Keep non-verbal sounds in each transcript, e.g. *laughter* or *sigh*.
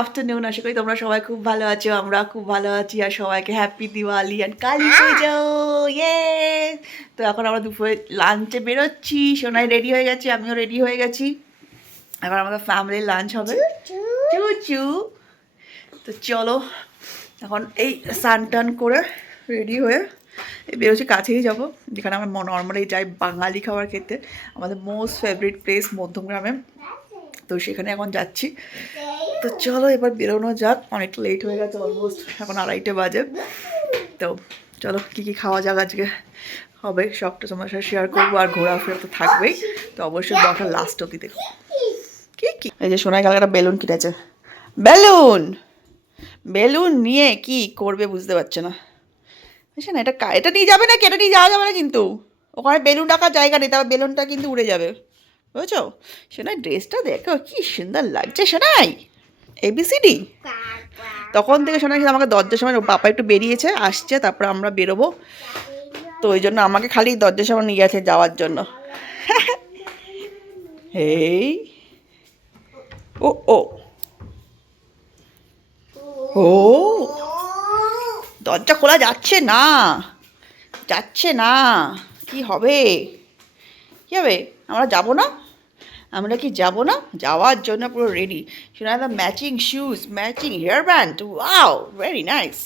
Afternoon আশা করি তোমরা সবাই খুব ভালো আছো আমরা খুব ভালো আছি আর সবাইকে হ্যাপি দিওয়ালি অ্যান্ড কালী পুজো ইয়ে তো এখন আমরা দুপুরে লাঞ্চে বেরোচ্ছি সোনাই রেডি হয়ে গেছি আমিও রেডি হয়ে গেছি। এবার আমাদের ফ্যামিলির লাঞ্চ হবে। চু চু তো চলো এখন এই স্নান টান করে রেডি হয়ে এই বেরোচ্ছি কাছেই যাব যেখানে আমরা নর্মালি যাই বাঙালি খাবার খেতে। আমাদের মোস্ট ফেভারিট প্লেস মধ্যমগ্রামে। তো সেখানে এখন যাচ্ছি। তো চলো এবার বেরোনো যাক। অনেকটা লেট হয়ে গেছে অলমোস্ট এখন আড়াইটে বাজে। তো চলো কী কী খাওয়া যাক আজকে? হবে, সবটা তোমার সাথে শেয়ার করব আর ঘোরাফেরা তো থাকবেই। তো অবশ্যই ব্লগটা লাস্ট অব্দি দেখো। কি কি? এই যে সোনাই কালকে একটা বেলুন কিনেছে বেলুন! বেলুন নিয়ে কি করবে বুঝতে পারছে না। বুঝছে না, এটা এটা নিয়ে যাবে না কি এটা নিয়ে যাওয়া যাবে না কিন্তু। ওখানে বেলুন রাখার জায়গা নেই, তারপর বেলুনটা কিন্তু উড়ে যাবে। বুঝেছ? সোনাই ড্রেসটা দেখো, কি সুন্দর লাগছে সোনাই এবিসিডি তখন থেকে সোনাই আমাকে দরজার সময় বাবা একটু বেরিয়েছে, আসছে, তারপর আমরা বেরোবো। তো ওই জন্য আমাকে খালি দরজার সময় নিয়ে গেছে যাওয়ার জন্য। *laughs* এই। ও ও। ও। দরজা খোলা যাচ্ছে না। যাচ্ছে না। কি হবে? কি হবে? আমরা যাব না? আমরা কি যাব না? যাওয়ার জন্য পুরো রেডি শোনা the matching shoes matching hair band wow very nice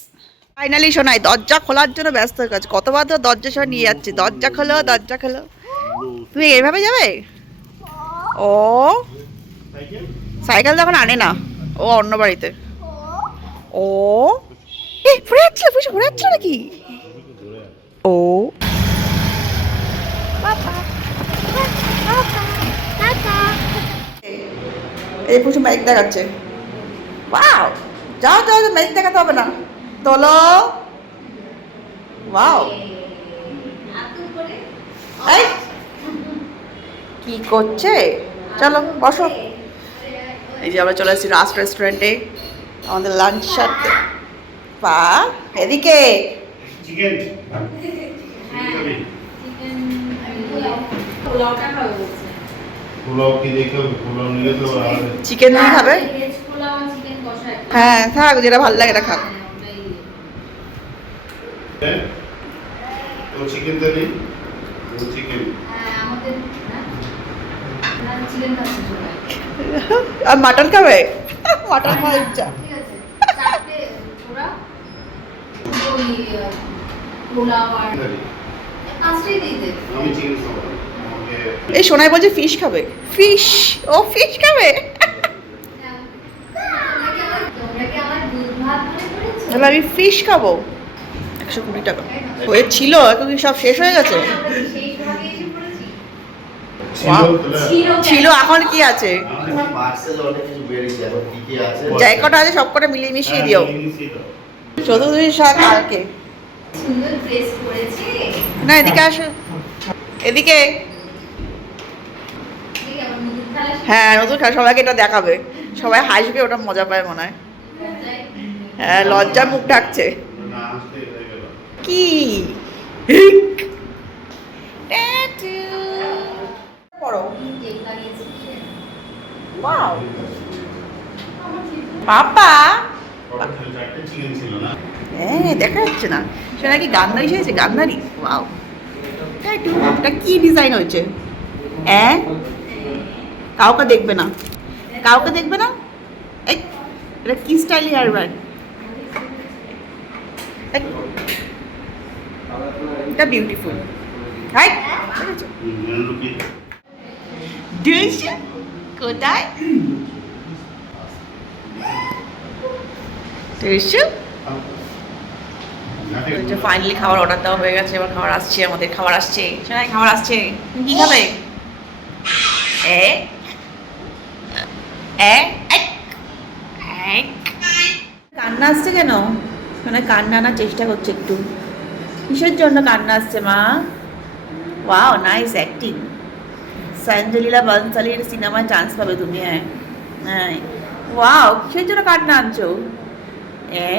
finally শোনাই দরজা খোলার জন্য ব্যস্ত হয়ে গেছে। কতবার তো দরজা সহ নিয়ে যাচ্ছে? দরজা খোলো দরজা খোলো। তুমি এইভাবে যাবে? ও, সাইকেল তখন আনে না। ও, অন্য বাড়িতে। ও, এ পড়ে যাচ্ছিল ঘুরে যাচ্ছিল নাকি? ও এই পুজো মাইক দেখাচ্ছে। ওয়াও যাও যাও মাইক দেখাতে হবে না। তোলো। ওয়াও এই। কি করছে? চলো বসো। এই যে আমরা চলে এসেছি রাস রেস্টুরেন্টে আমাদের লাঞ্চ সারতে পা এদিকে। চিকেন পোলাও কি দেখতে পোলাও নিলে তো চিকেন দিয়ে খাবে? হ্যাঁ থাক যেটা ভালো লাগে এটা খাক তো চিকেন তো নেই? তো চিকেন আর মাটন খাবে? মাটন খাওয়ার ইচ্ছা। আমি চিকেন খাব। এই সোনাই বলছে ফিশ খাবে। ফিশ ও ফিশ খাবে? তাহলে আমি ফিশ খাব। একশো কুড়ি টাকা। হয়ে ছিল এখন কি সব শেষ হয়ে গেছে. ছিল এখন কি আছে? কি কি যাই কটা আছে সব কটা মিলিয়ে মিশিয়ে হ্যাঁ, দিও। চতুর্দশী শাক কালকে সুন্দর না এদিকে আসো। এদিকে ঠিক আছে নতুন খেলা হ্যাঁ নতুন খেলা, সবাইকে এটা দেখাবে। সবাই হাসবে, ওটা মজা পায় মনে হয়। হ্যাঁ লজ্জা মুখ ঢাকছে। কি? হ্যাঁ দেখা যাচ্ছে না। সেটা কি গান্ধারি হয়েছে গান্ধারি? ওয়াও। কি ডিজাইন হয়েছে? হ্যাঁ কাউকে দেখবে না। কাউকে দেখবে না? এটা কি স্টাইল হেয়ার ব্যান্ড এটা বিউটিফুল ডুইস কোথায়? ফাইনালি খাবার অর্ডার দেওয়া হয়ে গেছে। এবার খাবার আসছে, আমাদের খাবার আসছে। খাবার আসছে। কি খাবে? এ। কান্না আসছে কেন? মানে কান্না আনার চেষ্টা করছে একটু। কিসের জন্য কান্না আসছে মা? ওয়াও নাইস অ্যাক্টিং স্যাঞ্জেলিলা বানসালির সিনেমায় চান্স পাবে তুমি হ্যাঁ। হ্যাঁ। ওয়াও কিসের জন্য কান্না আনছো? এ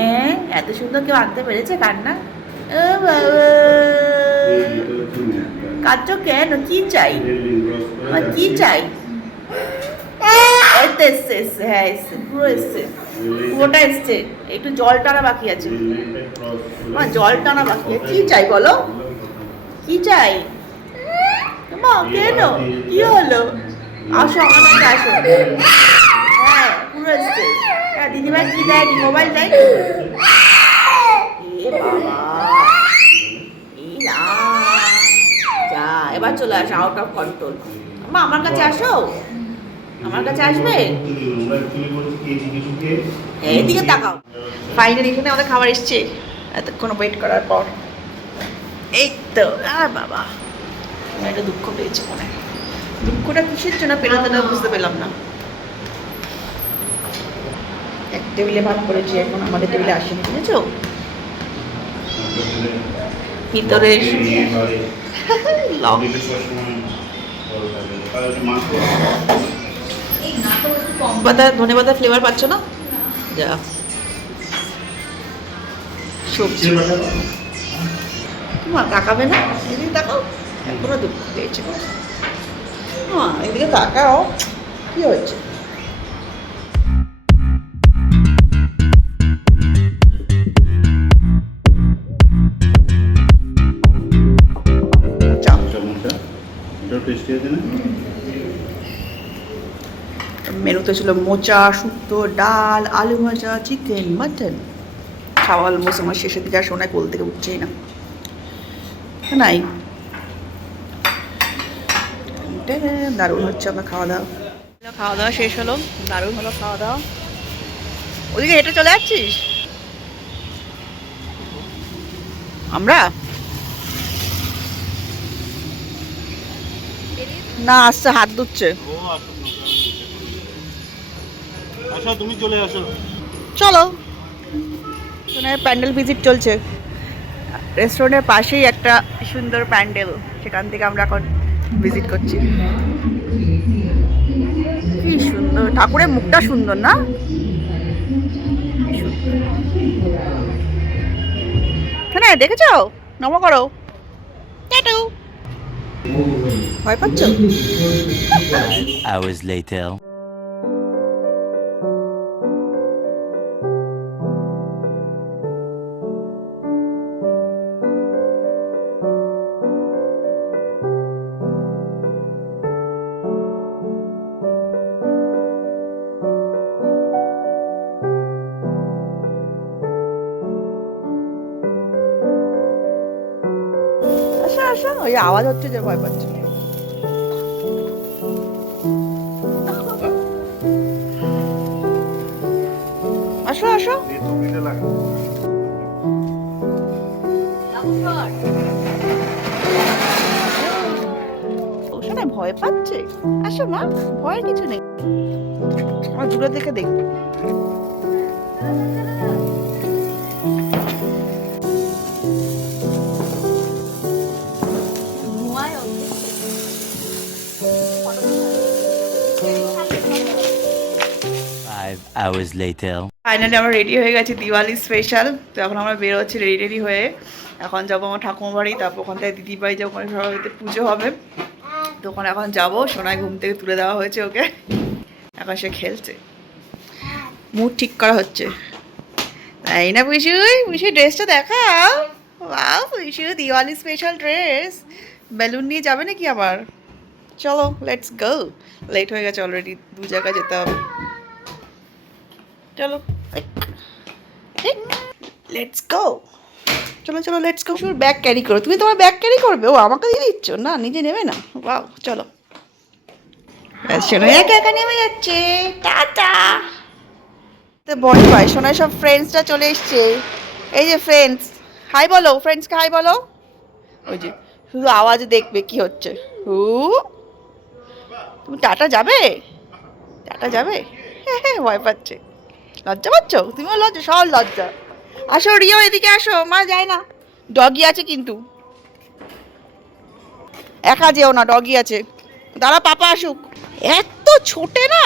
এত সুন্দর কেউ আনতে পেরেছে কান্না? ও বাবা। কাঁদছো কেন? কি চাই? কি চাই? তো এসছে এসছে হ্যাঁ এসছে পুরো এসছে। পুরোটা এসছে। একটু জল টানা বাকি আছে। মা জল টানা বাকি আছে। কি চাই বলো? কি চাই? মা কেন? কি হলো? আসো আমার কাছে আসো। হ্যাঁ পুরো এসছে। হ্যাঁ দিদিভাই কি দেয় মোবাইল দেয় এ বাবা। এবার চলে আসো আউট অফ কন্ট্রোল মা আমার কাছে আসো। আমার কাছে আসবে? এইদিকে তাকাও। ফাইনালি এখানে আমাদের খাবার এসছে। এতক্ষণ ওয়েট করার পর। এই তো আর বাবা। একটা দুঃখ পেয়েছে মনে। দুঃখটা কিসের জন্য পেলাম না বুঝতে পেলাম না। এক টেবিলে ভাত করেছি এখন আমাদের টেবিলে আসেনি বুঝেছ ভিতরে *laughs* *laughs* লং এই নাটক একটু কম পাতা ধনে পাতা ফ্লেভার পাচ্ছ না? যা। সবজি। মা, তাকাবে না? এদিকে তাকাও। এখনও দুঃখ পেয়েছে। মা, এদিকে তাকাও। কি হয়েছে? ছিল মোচা শুক্তো ডাল আলু ভাজা চিকেন মাটন। খাওয়া অলমোস্ট আমার শেষের দিকে আর শোনায় কোল থেকে উঠছেই না। নাই। দারুণ হচ্ছে আমার খাওয়া দাওয়া। খাওয়া দাওয়া শেষ হলো। দারুণ হলো খাওয়া দাওয়া। ওদিকে হেঁটে চলে যাচ্ছিস? আমরা? না আসছে হাত ধুচ্ছে। আচ্ছা তুমি চলে আসো। চলো। এখানে প্যান্ডেল ভিজিট চলছে। রেস্টুরেন্টের পাশেই একটা সুন্দর প্যান্ডেল সেখান থেকে আমরা এখন ভিজিট করছি। কি সুন্দর ঠাকুরের মুখটা সুন্দর না। এখানে দেখেছ? নম করো। ট্যাটু ভয় পাচ্ছ ওই আওয়াজ হচ্ছে যে ভয় পাচ্ছে। আসো আসো। ভয় পাচ্ছে? আসো মা, ভয়ের কিছু নেই। আমার দূরে থেকে দেখ ফাইনালি আমরা রেডি হয়ে গেছি দিওয়ালি স্পেশাল তো এখন আমরা বেরোচ্ছি রেডি রেডি হয়ে। এখন যাব আমার ঠাকুমা বাড়ি, তারপর ওখান থেকে দিদি বাড়ি যাব, ওখানে সবাইতে পুজো হবে। তো ওখানে এখন যাব, সোনায় ঘুম থেকে তুলে দেওয়া হয়েছে ওকে। এখন সে খেলছে। মুড ঠিক করা হচ্ছে। তাই না পুষুই পুষু ড্রেসটা দেখাও। বাহ Pushu Diwali special dress balloon নিয়ে যাবে নাকি আবার? চলো লেটস গো লেট হয়ে গেছে অলরেডি দু জায়গায় যেতে হবে। চলো লেটস গো চলো চলো লেটস গো শুধু ব্যাগ ক্যারি করো। তুমি তোমার ব্যাগ ক্যারি করবে? ও, আমাকে দিয়ে দিচ্ছ? না, নিজে নেবে না? বাও চলো। একা একা নেমে যাচ্ছে। টাটা। তো শোনায় সব ফ্রেন্ডসরা চলে এসছে। এই যে ফ্রেন্ডস হাই বলো ফ্রেন্ডসকে হাই বলো। ওই যে, শুধু আওয়াজ দেখবে কি হচ্ছে। হু? তুমি টাটা যাবে? টাটা যাবে? হ্যাঁ হ্যাঁ ভয় পাচ্ছে। লজ্জা পাচ্ছ? তুমিও লজ্জা, সব লজ্জা। আসো, রিও, এদিকে আসো, মা যায় না। ডগি আছে কিন্তু। একা যেও না ডগি আছে। দাঁড়া, পাপা আসুক। এত ছোটে না।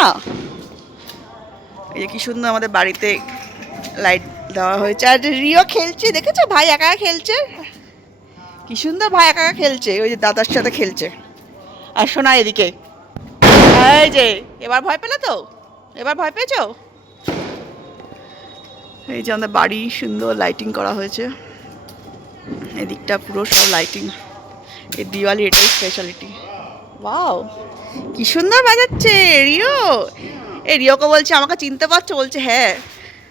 এই যে কি সুন্দর আমাদের বাড়িতে লাইট দেওয়া হয়েছে। আর রিও খেলছে, দেখেছ? ভাই একা খেলছে। কি সুন্দর ভাই একা একা খেলছে। ওই যে দাদার সাথে খেলছে। আর শোনা এদিকে। এই যে, এবার ভয় পেলে তো? এবার ভয় পেয়েছ? এই যে আমাদের বাড়ি সুন্দর লাইটিং করা হয়েছে। এদিকটা পুরো সব লাইটিং এই দিওয়ালি এটাই স্পেশালিটি ওয়াও কি সুন্দর বাজাচ্ছে, রিও! এই রিওকে বলছে, আমাকে চিনতে পারছ? বলছে হ্যাঁ।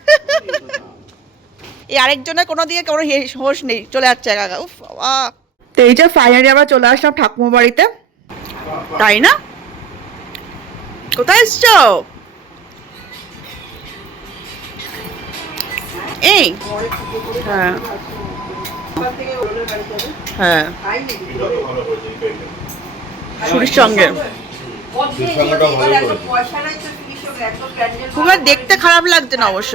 *laughs* এই আরেকজনের কোনো দিকে কোনো হোশ নেই, চলে যাচ্ছে একা উফ, বাবা! তো এই যে ফাইনালি আমরা চলে আসলাম ঠাকুমা বাড়িতে। তাই না? কোথায় এসছো? এই। হ্যাঁ। হ্যাঁ। সুরির সঙ্গে খুব দেখতে খারাপ লাগছে না অবশ্য।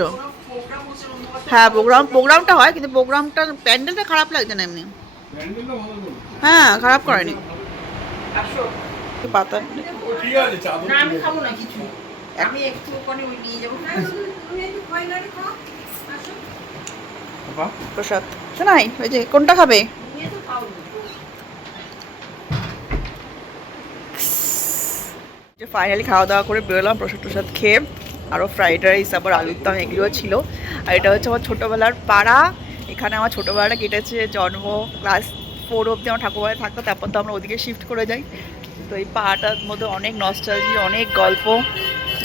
হ্যাঁ প্রোগ্রাম প্রোগ্রামটা হয় কিন্তু প্রোগ্রামটা প্যান্ডেলটা খারাপ লাগছে না এমনি। হ্যাঁ খারাপ করেনি। পাতা। আমি খাব না কিছু। আমি একটু ওখানে ওই নিয়ে যাব। প্রসাদ। শোনাই ওই যে কোনটা খাবে? যে ফাইনালি খাওয়া দাওয়া করে বেরোলাম, প্রসাদ প্রসাদ খেয়ে। আরও ফ্রাইড রাইস আবার আলুর দম এগুলো ছিল। আর এটা হচ্ছে আমার ছোটোবেলার পাড়া। এখানে আমার ছোটোবেলাটা কেটেছে, জন্ম ক্লাস ফোর অবধি আমার ঠাকুরবাড়ি থাকতো, তারপর তো আমরা ওদিকে শিফট করে যাই। তো এই পাড়াটার মধ্যে অনেক নস্টালজি অনেক গল্প।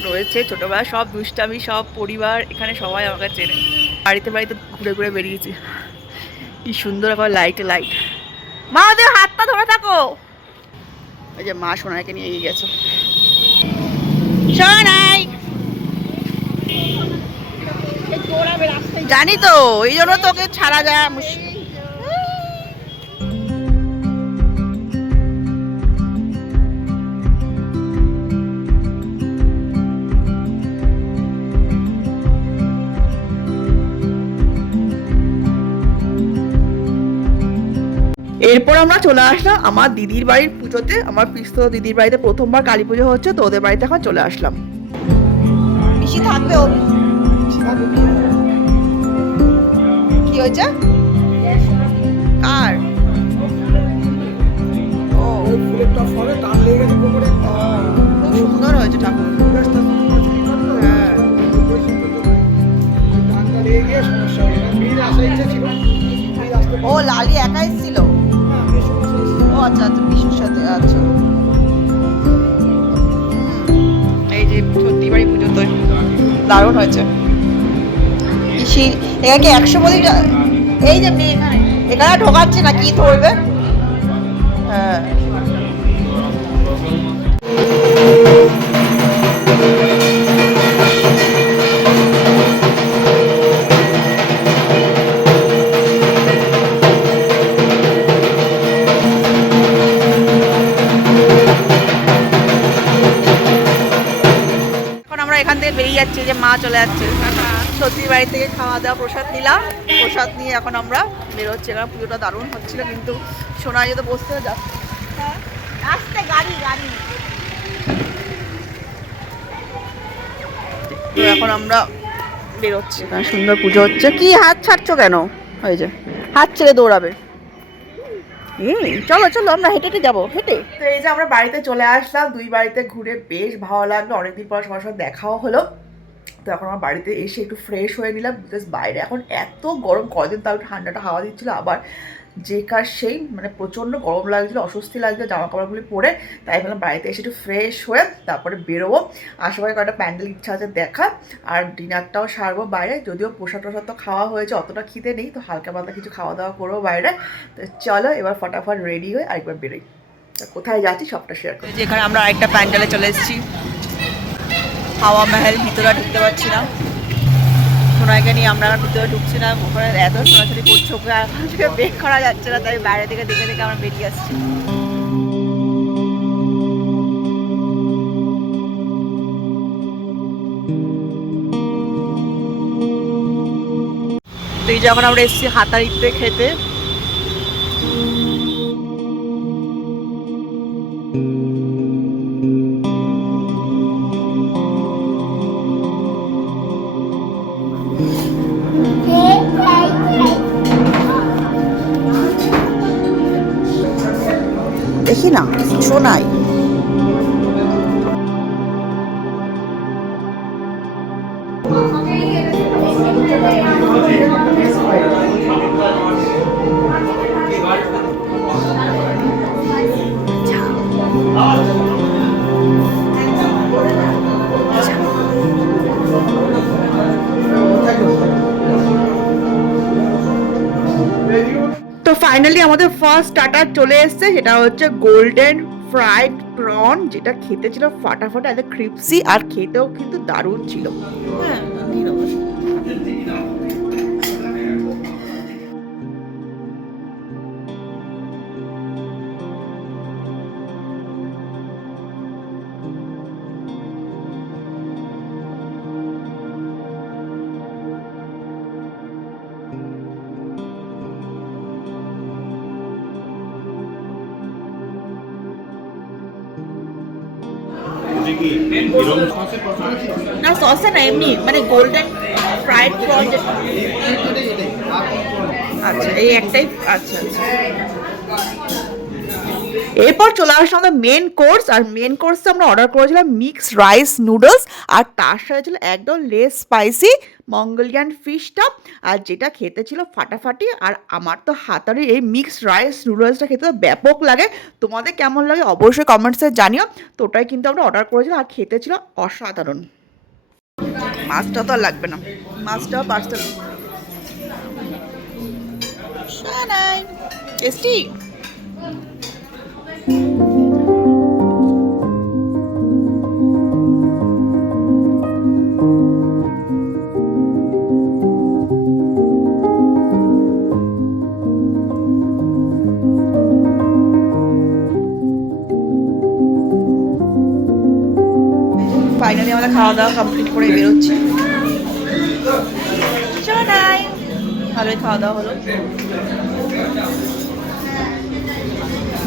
রয়েছে ছোটোবেলার সব দুষ্টামি, সব পরিবার, এখানে সবাই আমাকে চেনে। বাড়িতে বাড়িতে ঘুরে ঘুরে বেরিয়েছি। কি সুন্দর আবার লাইটে লাইট মা, ওদের হাতটা ধরে থাকো। ওই যে মা সোনাইকে নিয়ে এগিয়ে গেছে। সোনাই! জানি তো, এই জন্য তোকে ছাড়া যায় মুশকিল। এরপর আমরা চলে আসলাম আমার দিদির বাড়ির পুজোতে। আমার পিস্ত দিদির বাড়িতে প্রথমবার কালী পুজো হচ্ছে তো ওদের বাড়িতে এখন চলে আসলাম। পিসি থাকবে ও। কি? হয়েছে? কার? খুব সুন্দর হয়েছে ঠাকুর। হ্যাঁ। ছিল। ও লালি একা এসেছিল আচ্ছা আচ্ছা বিশুর সাথে আচ্ছা এই যে সত্যি বাড়ি পুজোতে দারুণ হয়েছে। পিসি এখানে কি একশো বলি এই যে এখানে। এখানে ঢোকাচ্ছে না, কি ধরবে? হ্যাঁ। যাচ্ছি যে মা চলে যাচ্ছে। *laughs* সত্যির বাড়ি থেকে খাওয়া দাওয়া প্রসাদ নিলাম। প্রসাদ নিয়ে এখন আমরা বেরোচ্ছি। এখানে পুজোটা দারুণ হচ্ছিল কিন্তু সোনাই তো বসতে যাচ্ছে আসতে গাড়ি গাড়ি। তো এখন আমরা বেরোচ্ছি। এখানে সুন্দর পুজো হচ্ছে। কি হাত ছাড়ছো কেন? ওই যে হাত ছেড়ে দৌড়াবে। হুম চলো চলো আমরা হেঁটে হেঁটে যাব হেঁটে। তো এই যে আমরা বাড়িতে চলে আসলাম দুই বাড়িতে ঘুরে বেশ ভালো লাগল। অনেকদিন পর সবার সাথে দেখাও হলো। তো এখন আমার বাড়িতে এসে একটু ফ্রেশ হয়ে নিলাম। বিকজ বাইরে এখন এত গরম, কদিন তাও ঠান্ডাটা হাওয়া দিচ্ছিল। আবার যে কার সেই মানে প্রচণ্ড গরম লাগছিল, অস্বস্তি লাগছিল জামা কাপড়গুলি পরে। তাই ভাবলাম বাড়িতে এসে একটু ফ্রেশ হয়ে তারপরে বেরোবো। আশেপাশে কয়েকটা প্যান্ডেল ইচ্ছা আছে দেখা আর ডিনারটাও সারবো বাইরে। যদিও প্রসাদ টসাদ তো খাওয়া হয়েছে, অতটা খিদে নেই। তো হালকা পাতলা কিছু খাওয়া দাওয়া করব বাইরে। তো চলো এবার ফটাফট রেডি হয়ে আরেকবার বেরোই। কোথায় যাচ্ছি সবটা শেয়ার করি। যেখানে আমরা আরেকটা প্যান্ডেলে চলে এসেছি। হাওয়া মহল, ভিতরে ঢুকতে পারছি না। সোনাইকে নিয়ে আমরা আর ভিতরে ঢুকছি না, ওখানে এত সোনাছড়ি করছে, ওকে আর থেকে করা যাচ্ছে না, তাই বাইরে থেকে দেখে দেখে আমরা বেরিয়ে আসছি। তো এই যখন আমরা এসেছি হাতারিতে খেতে। শোনায়। তো ফাইনালি আমাদের ফার্স্ট টাটা চলে এসছে সেটা হচ্ছে গোল্ডেন ফ্রাইড প্রন যেটা খেতে ছিল ফাটাফাটা এত ক্রিপসি আর খেতেও কিন্তু দারুণ ছিল। হ্যাঁ না সসে না এমনি মানে গোল্ডেন ফ্রাইড প্রন আচ্ছা এই একটাই আচ্ছা আচ্ছা। এরপর চলে আসলো আমাদের মেন কোর্স আর মেন কোর্সে আমরা অর্ডার করেছিলাম মিক্স রাইস নুডলস আর তার সাথে ছিল একদম লেস স্পাইসি মঙ্গলিয়ান ফিশটা আর যেটা খেতে ছিল ফাটাফাটি, আর আমার তো হাতারি এই মিক্স রাইস নুডলসটা খেতে ব্যাপক লাগে। তোমাদের কেমন লাগে অবশ্যই কমেন্টসে জানিও। তো ওটাই কিন্তু আমরা অর্ডার করেছিলাম, আর খেতে ছিল অসাধারণ। মাছটা তো আর লাগবে না। মাছটাও পার্সেল টেস্টি ফাইনালি আমাদের খাওয়া দাওয়া কমপ্লিট করে বেরোচ্ছি। নাই ভালোই খাওয়া দাওয়া হলো।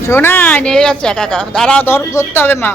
শোনা নিয়ে যাচ্ছে একা একা। দাঁড়া ধর ধরতে হবে মা।